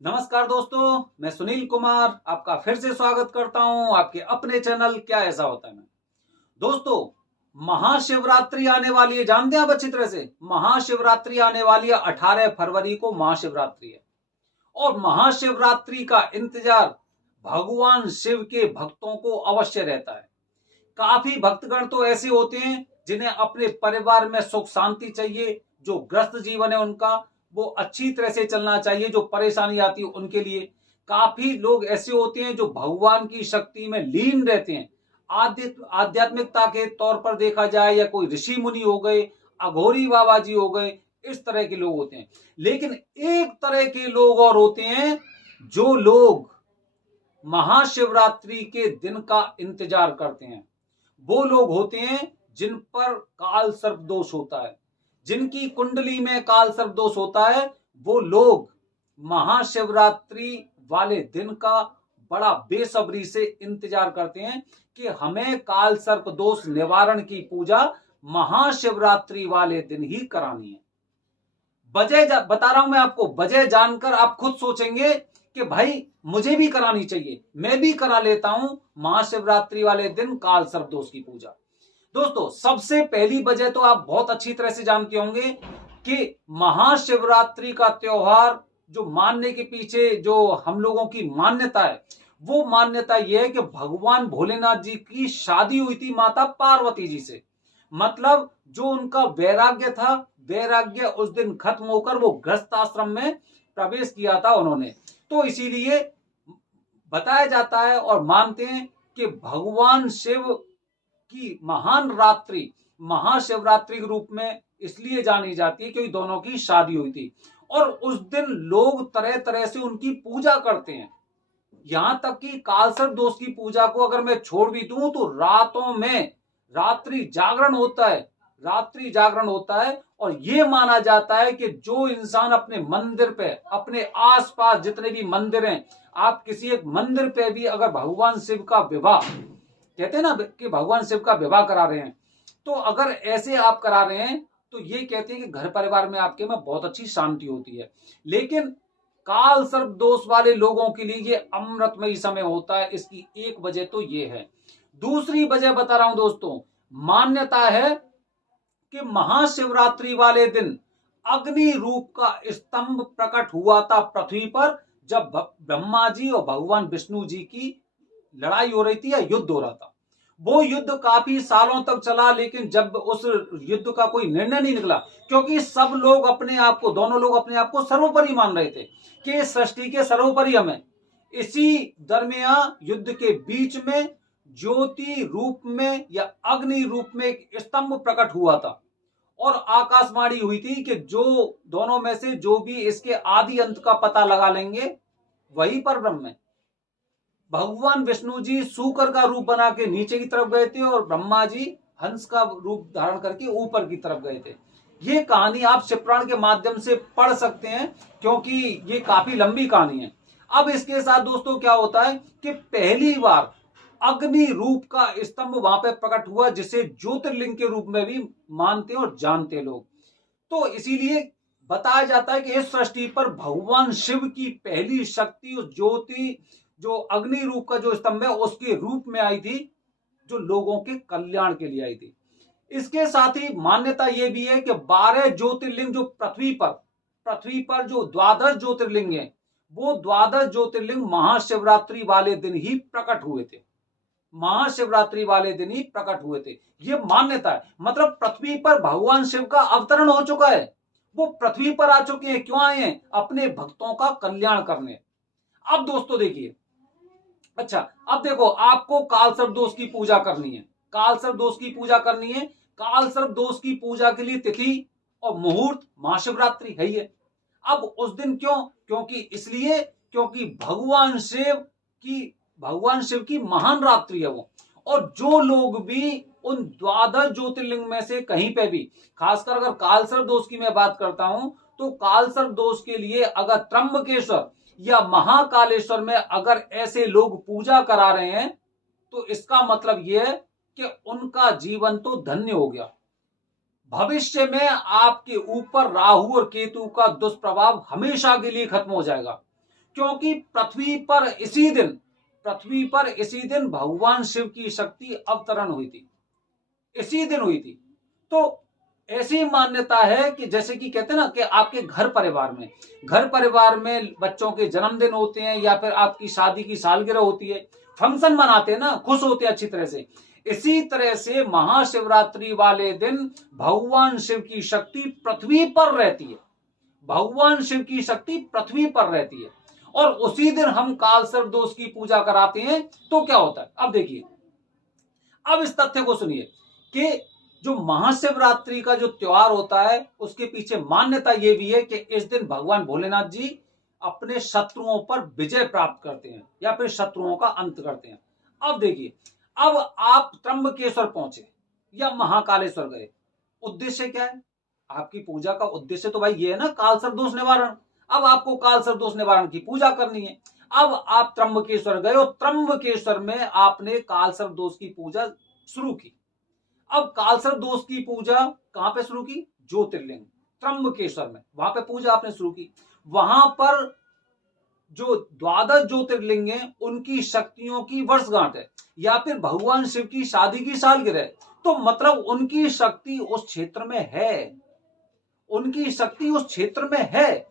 नमस्कार दोस्तों, मैं सुनील कुमार आपका फिर से स्वागत करता हूं आपके अपने चैनल क्या ऐसा होता है में। दोस्तों, महाशिवरात्रि आने वाली है, जानते हैं आप अच्छी तरह से। महाशिवरात्रि आने वाली है, 18 फरवरी को महाशिवरात्रि है। और महाशिवरात्रि का इंतजार भगवान शिव के भक्तों को अवश्य रहता है। काफी भक्तगण तो ऐसे होते हैं जिन्हें अपने परिवार में सुख शांति चाहिए, जो ग्रस्त जीवन है उनका वो अच्छी तरह से चलना चाहिए, जो परेशानी आती है उनके लिए। काफी लोग ऐसे होते हैं जो भगवान की शक्ति में लीन रहते हैं। आध्यात्मिकता के तौर पर देखा जाए, या कोई ऋषि मुनि हो गए, अघोरी बाबा जी हो गए, इस तरह के लोग होते हैं। लेकिन एक तरह के लोग और होते हैं, जो लोग महाशिवरात्रि के दिन का इंतजार करते हैं। वो लोग होते हैं जिन पर काल सर्प दोष होता है, जिनकी कुंडली में काल सर्प दोष होता है। वो लोग महाशिवरात्रि वाले दिन का बड़ा बेसब्री से इंतजार करते हैं कि हमें काल सर्प दोष निवारण की पूजा महाशिवरात्रि वाले दिन ही करानी है। वजह बता रहा हूं मैं आपको, वजह जानकर आप खुद सोचेंगे कि भाई मुझे भी करानी चाहिए, मैं भी करा लेता हूं महाशिवरात्रि वाले दिन काल सर्प दोष की पूजा। दोस्तों, सबसे पहली वजह तो आप बहुत अच्छी तरह से जानते होंगे कि महाशिवरात्रि का त्योहार जो मानने के पीछे जो हम लोगों की मान्यता है, वो मान्यता यह है कि भगवान भोलेनाथ जी की शादी हुई थी माता पार्वती जी से। मतलब जो उनका वैराग्य था, वैराग्य उस दिन खत्म होकर वो गृहस्थ आश्रम में प्रवेश किया था उन्होंने। तो इसीलिए बताया जाता है और मानते हैं कि भगवान शिव की महान रात्रि महाशिवरात्रि के रूप में इसलिए जानी जाती है क्योंकि दोनों की शादी हुई थी। और उस दिन लोग तरह तरह से उनकी पूजा करते हैं। यहां तक कि कालसर्प दोष की पूजा को अगर मैं छोड़ भी दूं तो रातों में रात्रि जागरण होता है, रात्रि जागरण होता है। और यह माना जाता है कि जो इंसान अपने मंदिर पे, अपने आसपास जितने भी मंदिर हैं, आप किसी एक मंदिर पे भी अगर भगवान शिव का विवाह, कहते हैं ना कि भगवान शिव का विवाह करा रहे हैं, तो अगर ऐसे आप करा रहे हैं तो ये कहते हैं कि घर परिवार में आपके में बहुत अच्छी शांति होती है। लेकिन काल सर्प दोष वाले लोगों के लिए ये अमृतमयी समय होता है। इसकी एक वजह तो ये है। दूसरी वजह बता रहा हूं दोस्तों, मान्यता है कि महाशिवरात्रि वाले दिन अग्नि रूप का स्तंभ प्रकट हुआ था पृथ्वी पर, जब ब्रह्मा जी और भगवान विष्णु जी की लड़ाई हो रही थी या युद्ध हो रहा था। वो युद्ध काफी सालों तक चला, लेकिन जब उस युद्ध का कोई निर्णय नहीं निकला, क्योंकि सब लोग अपने आप को, दोनों लोग अपने आप को सर्वोपरि मान रहे थे कि सृष्टि के सर्वोपरि हमें। इसी दरमियान युद्ध के बीच में ज्योति रूप में या अग्नि रूप में एक स्तंभ प्रकट हुआ था। और आकाशवाणी हुई थी कि जो दोनों में से जो भी इसके आदि अंत का पता लगा लेंगे वही पर ब्रह्म है। भगवान विष्णु जी सूकर का रूप बना के नीचे की तरफ गए थे और ब्रह्मा जी हंस का रूप धारण करके ऊपर की तरफ गए थे। ये कहानी आप शिवपुराण के माध्यम से पढ़ सकते हैं, क्योंकि ये काफी लंबी कहानी है। अब इसके साथ दोस्तों क्या होता है कि पहली बार अग्नि रूप का स्तंभ वहां पर प्रकट हुआ, जिसे ज्योतिर्लिंग के रूप में भी मानते और जानते लोग। तो इसीलिए बताया जाता है कि इस सृष्टि पर भगवान शिव की पहली शक्ति उस ज्योति, जो अग्नि रूप का जो स्तंभ है, उसके रूप में आई थी, जो लोगों के कल्याण के लिए आई थी। इसके साथ ही मान्यता यह भी है कि 12 ज्योतिर्लिंग जो पृथ्वी पर जो द्वादश ज्योतिर्लिंग है, वो द्वादश ज्योतिर्लिंग महाशिवरात्रि वाले दिन ही प्रकट हुए थे। महाशिवरात्रि वाले दिन ही प्रकट हुए थे, ये मान्यता है। मतलब पृथ्वी पर भगवान शिव का अवतरण हो चुका है। वो पृथ्वी पर आ चुके हैं। क्यों आए हैं? अपने भक्तों का कल्याण करने। अब दोस्तों देखिए, अच्छा अब देखो, आपको कालसर्प दोष की पूजा करनी है। कालसर्प दोष की पूजा करनी है। कालसर्प दोष की पूजा के लिए तिथि और मुहूर्त महाशिवरात्रि है ही है। अब उस दिन क्यों? क्योंकि इसलिए क्योंकि भगवान शिव की महान रात्रि है वो। और जो लोग भी उन द्वादश ज्योतिर्लिंग में से कहीं पे भी, खासकर अगर कालसर्प दोष की मैं बात करता हूं, तो कालसर्प दोष के लिए अगर त्र्यंबकेश्वर या महाकालेश्वर में अगर ऐसे लोग पूजा करा रहे हैं, तो इसका मतलब यह है कि उनका जीवन तो धन्य हो गया। भविष्य में आपके ऊपर राहु और केतु का दुष्प्रभाव हमेशा के लिए खत्म हो जाएगा। क्योंकि पृथ्वी पर इसी दिन भगवान शिव की शक्ति अवतरण हुई थी, इसी दिन हुई थी। तो ऐसी मान्यता है कि जैसे कि कहते हैं ना कि आपके घर परिवार में बच्चों के जन्मदिन होते हैं या फिर आपकी शादी की सालगिरह होती है, फंक्शन मनाते हैं ना, खुश होते हैं अच्छी तरह से। इसी तरह से महाशिवरात्रि वाले दिन भगवान शिव की शक्ति पृथ्वी पर रहती है, भगवान शिव की शक्ति पृथ्वी पर रहती है। और उसी दिन हम कालसर्प दोष की पूजा कराते हैं। तो क्या होता है, अब देखिए, अब इस तथ्य को सुनिए कि जो महाशिवरात्रि का जो त्योहार होता है उसके पीछे मान्यता यह भी है कि इस दिन भगवान भोलेनाथ जी अपने शत्रुओं पर विजय प्राप्त करते हैं या फिर शत्रुओं का अंत करते हैं। अब देखिए, अब आप त्र्यंबकेश्वर पहुंचे या महाकालेश्वर गए, उद्देश्य क्या है? आपकी पूजा का उद्देश्य तो भाई ये है ना, कालसर्प दोष निवारण। अब आपको कालसर्प दोष निवारण की पूजा करनी है। अब आप त्र्यंबकेश्वर गए और त्र्यंबकेश्वर में आपने कालसर्प दोष की पूजा शुरू की। अब कालसर्प दोष की पूजा कहां पे शुरू की? ज्योतिर्लिंग त्र्यंबकेश्वर में, वहां पे पूजा आपने शुरू की। वहां पर जो द्वादश ज्योतिर्लिंग है उनकी शक्तियों की वर्षगांठ है या फिर भगवान शिव की शादी की सालगिरह है, तो मतलब उनकी शक्ति उस क्षेत्र में है, उनकी शक्ति उस क्षेत्र में है।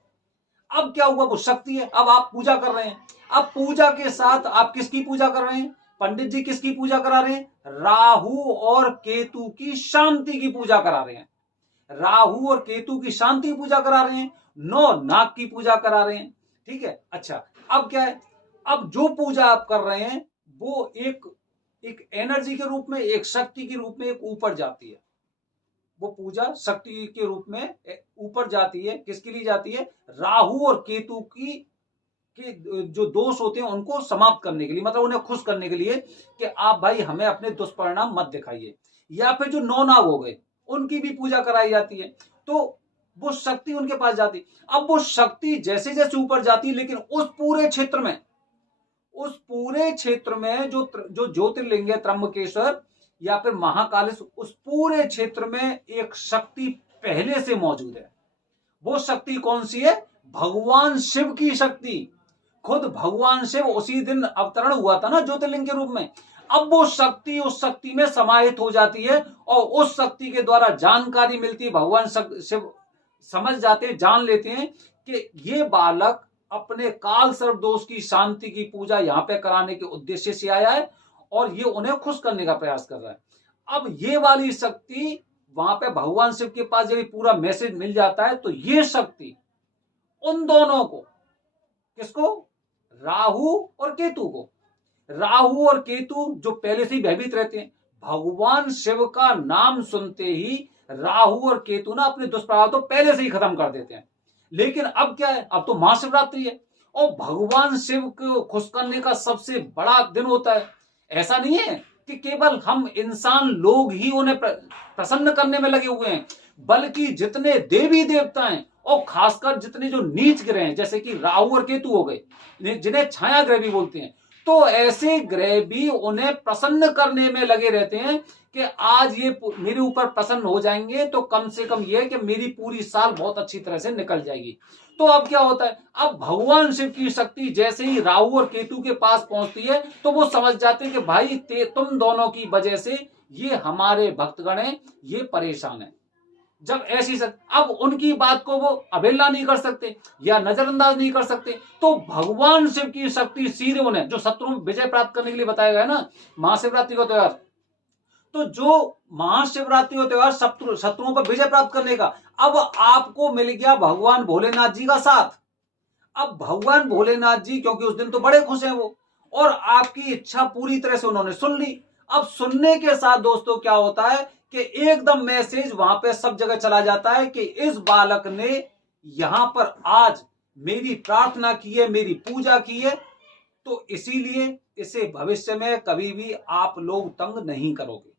अब क्या हुआ, वो शक्ति है, अब आप पूजा कर रहे हैं। अब पूजा के साथ आप किसकी पूजा कर रहे हैं? पंडित जी किसकी पूजा करा रहे हैं? राहु और केतु की शांति की पूजा करा रहे हैं। राहु और केतु की शांति की पूजा करा रहे हैं, 9 नाग की पूजा करा रहे हैं। ठीक है, अच्छा, अब क्या है, अब जो पूजा आप कर रहे हैं वो एक एनर्जी के रूप में, एक शक्ति के रूप में एक ऊपर जाती है। वो पूजा शक्ति के रूप में ऊपर जाती है। किसके लिए जाती है? राहु और केतु की जो दोष होते हैं उनको समाप्त करने के लिए, मतलब उन्हें खुश करने के लिए कि आप भाई हमें अपने दुष्परिणाम मत दिखाइए। या फिर जो 9 नाग हो गए उनकी भी पूजा कराई जाती है, तो वो शक्ति उनके पास जाती। अब वो शक्ति जैसे जैसे ऊपर जाती, लेकिन उस पूरे क्षेत्र में जो ज्योतिर्लिंग है त्र्यंबकेश्वर या फिर महाकालेश्वर, उस पूरे क्षेत्र में एक शक्ति पहले से मौजूद है। वो शक्ति कौन सी है? भगवान शिव की शक्ति। खुद भगवान शिव उसी दिन अवतरण हुआ था ना ज्योतिर्लिंग के रूप में। अब वो शक्ति उस शक्ति में समाहित हो जाती है और उस शक्ति के द्वारा जानकारी मिलती है। भगवान शिव समझ जाते हैं, जान लेते हैं कि ये बालक अपने कालसर्प दोष की शांति की पूजा यहां पे कराने के उद्देश्य से आया है और ये उन्हें खुश करने का प्रयास कर रहा है। अब ये वाली शक्ति वहां पे भगवान शिव के पास जब पूरा मैसेज मिल जाता है तो ये शक्ति उन दोनों को, किसको? राहु और केतु को। राहु और केतु जो पहले से ही भयभीत रहते हैं, भगवान शिव का नाम सुनते ही राहु और केतु ना अपने दुष्प्रभाव तो पहले से ही खत्म कर देते हैं। लेकिन अब क्या है, अब तो महाशिवरात्रि है और भगवान शिव को खुश करने का सबसे बड़ा दिन होता है। ऐसा नहीं है कि केवल हम इंसान लोग ही उन्हें प्रसन्न करने में लगे हुए हैं, बल्कि जितने देवी देवता हैं और खासकर जितने जो नीच ग्रह हैं, जैसे कि राहु और केतु हो गए, जिन्हें छाया ग्रह भी बोलते हैं, तो ऐसे ग्रह भी उन्हें प्रसन्न करने में लगे रहते हैं कि आज ये मेरे ऊपर प्रसन्न हो जाएंगे तो कम से कम ये कि मेरी पूरी साल बहुत अच्छी तरह से निकल जाएगी। तो अब क्या होता है, अब भगवान शिव की शक्ति जैसे ही राहु और केतु के पास पहुंचती है तो वो समझ जाते हैं कि भाई तुम दोनों की वजह से ये हमारे भक्तगण हैं, ये परेशान है। जब ऐसी अब उनकी बात को वो अवहेलना नहीं कर सकते या नजरअंदाज नहीं कर सकते, तो भगवान शिव की शक्ति सीधे उन्हें, जो शत्रुओं में विजय प्राप्त करने के लिए बताया गया है ना महाशिवरात्रि का त्योहार, तो जो महाशिवरात्रि का त्योहार शत्रुओं पर विजय प्राप्त करने का, अब आपको मिल गया भगवान भोलेनाथ जी का साथ। अब भगवान भोलेनाथ जी क्योंकि उस दिन तो बड़े खुश हैं वो, और आपकी इच्छा पूरी तरह से उन्होंने सुन ली। अब सुनने के साथ दोस्तों क्या होता है कि एकदम मैसेज वहां पे सब जगह चला जाता है कि इस बालक ने यहां पर आज मेरी प्रार्थना की है, मेरी पूजा की है, तो इसीलिए इसे भविष्य में कभी भी आप लोग तंग नहीं करोगे।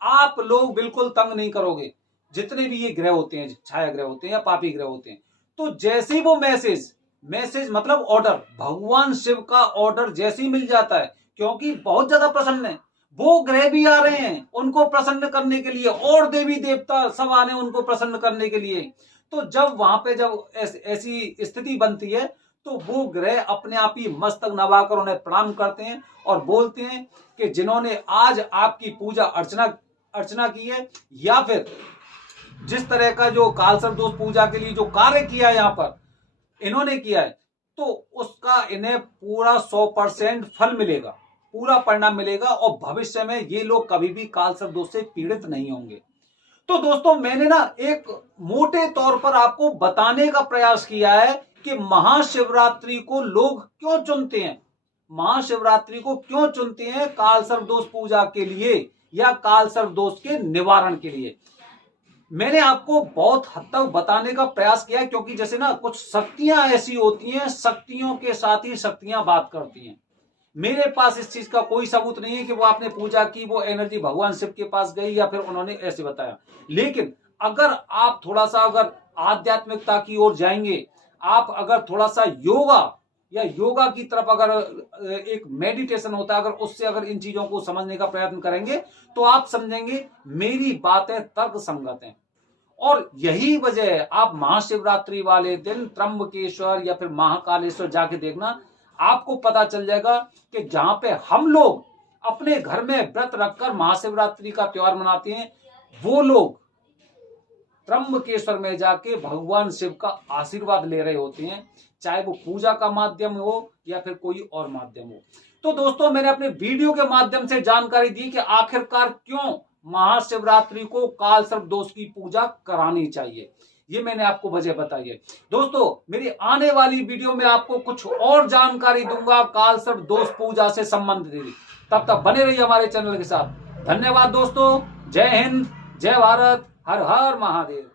आप लोग बिल्कुल तंग नहीं करोगे, जितने भी ये ग्रह होते हैं, छाया ग्रह होते हैं या पापी ग्रह होते हैं। तो जैसे ही वो मैसेज मतलब ऑर्डर, भगवान शिव का ऑर्डर जैसे ही मिल जाता है, क्योंकि बहुत ज्यादा प्रसन्न है, वो ग्रह भी आ रहे हैं उनको प्रसन्न करने के लिए, और देवी देवता सब आने उनको प्रसन्न करने के लिए। तो जब वहां पे जब ऐसी स्थिति बनती है तो वो ग्रह अपने आप ही मस्तक नवाकर उन्हें प्रणाम करते हैं और बोलते हैं कि जिन्होंने आज आपकी पूजा अर्चना की है, या फिर जिस तरह का जो कालसर्प दोष पूजा के लिए जो कार्य किया है यहाँ पर इन्होंने किया है, तो उसका इन्हें पूरा 100% फल मिलेगा, पूरा परिणाम मिलेगा और भविष्य में ये लोग कभी भी कालसर्प दोष से पीड़ित नहीं होंगे। तो दोस्तों मैंने ना एक मोटे तौर पर आपको बताने का प्रयास किया है कि महाशिवरात्रि को लोग क्यों चुनते हैं, महाशिवरात्रि को क्यों चुनते हैं कालसर्प दोष पूजा के लिए या कालसर्प दोष के निवारण के लिए। मैंने आपको बहुत हद तक बताने का प्रयास किया है, क्योंकि जैसे ना कुछ शक्तियां ऐसी होती हैं, शक्तियों के साथ ही शक्तियां बात करती हैं। मेरे पास इस चीज का कोई सबूत नहीं है कि वो आपने पूजा की, वो एनर्जी भगवान शिव के पास गई या फिर उन्होंने ऐसे बताया। लेकिन अगर आप थोड़ा सा अगर आध्यात्मिकता की ओर जाएंगे, आप अगर थोड़ा सा योगा की तरफ अगर एक मेडिटेशन होता है, अगर उससे अगर इन चीजों को समझने का प्रयत्न करेंगे तो आप समझेंगे मेरी बातें तर्क संगत हैं। और यही वजह है, आप महाशिवरात्रि वाले दिन त्र्यंबकेश्वर या फिर महाकालेश्वर जाके देखना, आपको पता चल जाएगा कि जहां पे हम लोग अपने घर में व्रत रखकर महाशिवरात्रि का त्योहार मनाते हैं, वो लोग त्र्यंबकेश्वर में जाके भगवान शिव का आशीर्वाद ले रहे होते हैं, चाहे वो पूजा का माध्यम हो या फिर कोई और माध्यम हो। तो दोस्तों मैंने अपने वीडियो के माध्यम से जानकारी दी कि आखिरकार क्यों महाशिवरात्रि को कालसर्प दोष की पूजा करानी चाहिए, ये मैंने आपको वजह बताई है। दोस्तों मेरी आने वाली वीडियो में आपको कुछ और जानकारी दूंगा कालसर्प दोष पूजा से संबंधित। तब तक बने रहिए हमारे चैनल के साथ। धन्यवाद दोस्तों, जय हिंद, जय भारत, हर हर महादेव।